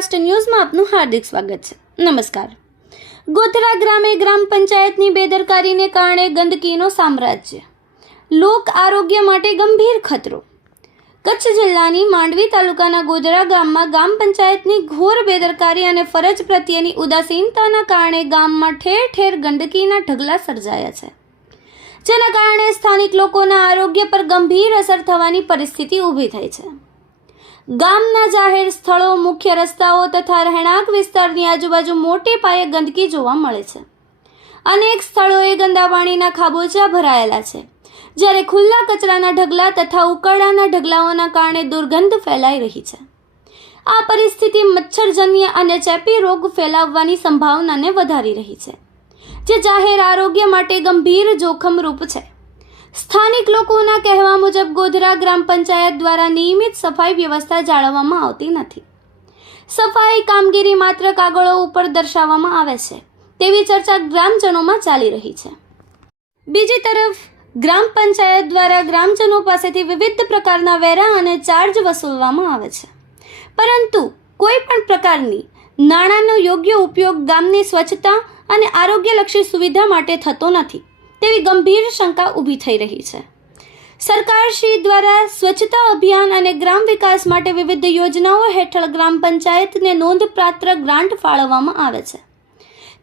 સૌરાષ્ટ્ર ન્યૂઝમાં આપનું હાર્દિક સ્વાગત છે। નમસ્કાર। ગોધરા ગ્રામે ગ્રામ પંચાયતની બેદરકારીને કારણે ગંદકીનો સામ્રાજ્ય, લોક આરોગ્ય માટે ગંભીર ખતરો। કચ્છ જિલ્લાની માંડવી તાલુકાના ગોધરા ગામમાં ગ્રામ પંચાયતની ઘોર બેદરકારી અને ફરજ પ્રત્યેની ઉદાસીનતાના કારણે ગામમાં ઠેર ઠેર ગંદકીના ઢગલા સર્જાયા છે, જેના કારણે સ્થાનિક લોકોના આરોગ્ય પર ગંભીર અસર થવાની પરિસ્થિતિ ઊભી થઈ છે। ગામના જાહેર સ્થળો, મુખ્ય રસ્તાઓ તથા રહેણાંક વિસ્તારની આજુબાજુ મોટે પાયે ગંદકી જોવા મળે છે। અનેક સ્થળોએ ગંદા પાણીના ખાબોચિયા ભરાયેલા છે, જ્યારે ખુલ્લા કચરાના ઢગલા તથા ઉકરડાના ઢગલાઓના કારણે દુર્ગંધ ફેલાઈ રહી છે। આ પરિસ્થિતિ મચ્છરજન્ય અને ચેપી રોગ ફેલાવવાની સંભાવનાને વધારી રહી છે, જે જાહેર આરોગ્ય માટે ગંભીર જોખમરૂપ છે। સ્થાનિક લોકોના કહેવા મુજબ ગોધરા ગ્રામ પંચાયત દ્વારા નિયમિત સફાઈ વ્યવસ્થા જાળવવામાં આવતી નથી। સફાઈ કામગીરી માત્ર કાગળો ઉપર દર્શાવવામાં આવે છે તેવી ચર્ચા ગ્રામજનોમાં ચાલી રહી છે। બીજી તરફ ગ્રામ પંચાયત દ્વારા ગ્રામજનો પાસેથી વિવિધ પ્રકારના વેરા અને ચાર્જ વસૂલવામાં આવે છે, પરંતુ કોઈ પણ પ્રકારની નાણાંનો યોગ્ય ઉપયોગ ગામની સ્વચ્છતા અને આરોગ્યલક્ષી સુવિધા માટે થતો નથી તેવી ગંભીર શંકા ઊભી થઈ રહી છે। સરકારશ્રી દ્વારા સ્વચ્છતા અભિયાન અને ગ્રામ વિકાસ માટે વિવિધ યોજનાઓ હેઠળ ગ્રામ પંચાયતને નોંધપાત્ર ગ્રાન્ટ ફાળવવામાં આવે છે,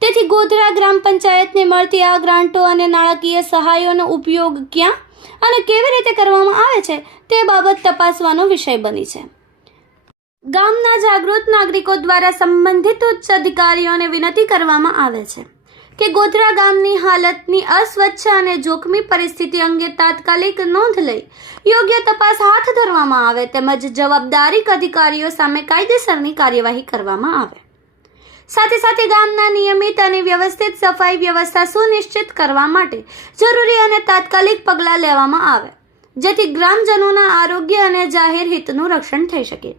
તેથી ગોધરા ગ્રામ પંચાયતને મળતી આ ગ્રાન્ટો અને નાણાકીય સહાયોનો ઉપયોગ ક્યાં અને કેવી રીતે કરવામાં આવે છે તે બાબત તપાસવાનો વિષય બની છે। ગામના જાગૃત નાગરિકો દ્વારા સંબંધિત ઉચ્ચ અધિકારીઓને વિનંતી કરવામાં આવે છે કે ગોધરા ગામની હાલતની અસ્વચ્છ અને જોખમી પરિસ્થિતિ અંગે તાત્કાલિક નોંધ લઈ યોગ્ય તપાસ હાથ ધરવામાં આવે તેમજ જવાબદારી અધિકારીઓ સામે કાયદેસરની કાર્યવાહી કરવામાં આવે। સાથે સાથે ગામના નિયમિત અને વ્યવસ્થિત સફાઈ વ્યવસ્થા સુનિશ્ચિત કરવા માટે જરૂરી અને તાત્કાલિક પગલાં લેવામાં આવે, જેથી ગ્રામજનોના આરોગ્ય અને જાહેર હિતનું રક્ષણ થઈ શકે।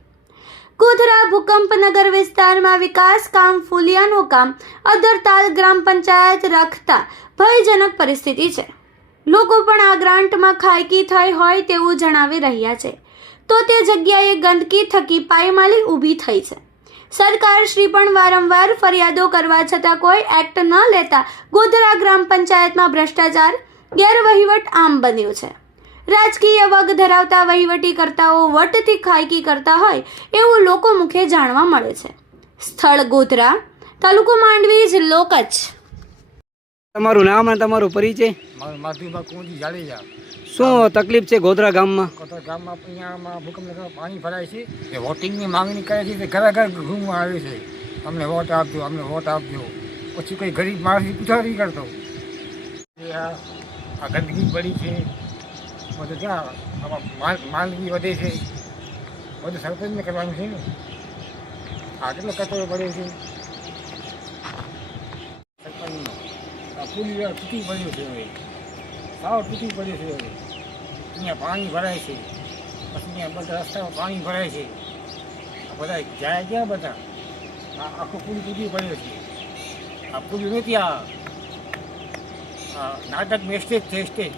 ગોધરા ભૂકંપનગર વિસ્તારમાં વિકાસ કામ, ફુલિયાનું કામ, અધરતાલ ગ્રામ પંચાયત રાખતા ભયજનક પરિસ્થિતિ છે। લોકો પણ આ ગ્રાન્ટમાં ખાયકી થઈ હોય તેવું જણાવી રહ્યા છે, તો તે જગ્યાએ ગંદકી થકી પાયમાલી ઊભી થઈ છે। સરકારશ્રી પણ વારંવાર ફરિયાદો કરવા છતાં કોઈ એક્ટ ન લેતા ગોધરા ગ્રામ પંચાયતમાં ભ્રષ્ટાચાર, ગેરવહીવટ આમ બન્યું છે। રાજકીય વગ ધરાવતા વહીવટીકર્તાઓ વટથી ખાયકી કરતા હોય એવું લોકો મુખે જાણવા મળે છે। સ્થળ ગોધરા, તાલુકો માંડવી, જિલ્લો કચ્છ। તમારું નામ અને તમારો પરિચય? મારું માધુભા કુંજી જાડેજા। શું તકલીફ છે ગોધરા ગામમાં? ગોધરા ગામમાં અહીંયામાં ભૂકંપનગરમાં પાણી ભરાય છે, એ વોટિંગની માંગણી કરે છે, તે ઘરે ઘર ઘૂમવા આવે છે, અમને વોટ આપજો, અમને વોટ આપજો, પછી કોઈ ગરીબ માણસની પૂછા નહીં કરતો। એ આ ગંદકી પડી છે, બધું ક્યાં આમાં માંદગી વધે છે, બધું સરપંચને કરવાનું છે ને। આ કેટલો કચરો પડ્યો છે સરપંચનો, આ પુલ તૂટી પડ્યો છે, હવે સાવ તૂટી પડ્યો છે। હવે અહીંયા પાણી ભરાય છે, પછી અહીંયા બધા રસ્તામાં પાણી ભરાય છે, આ બધા જાય ક્યાં બધા? આ આખો પુલ તૂટી પડ્યો છે। આ પુલ નથી, આ નાટક સ્ટેજ છે, સ્ટેજ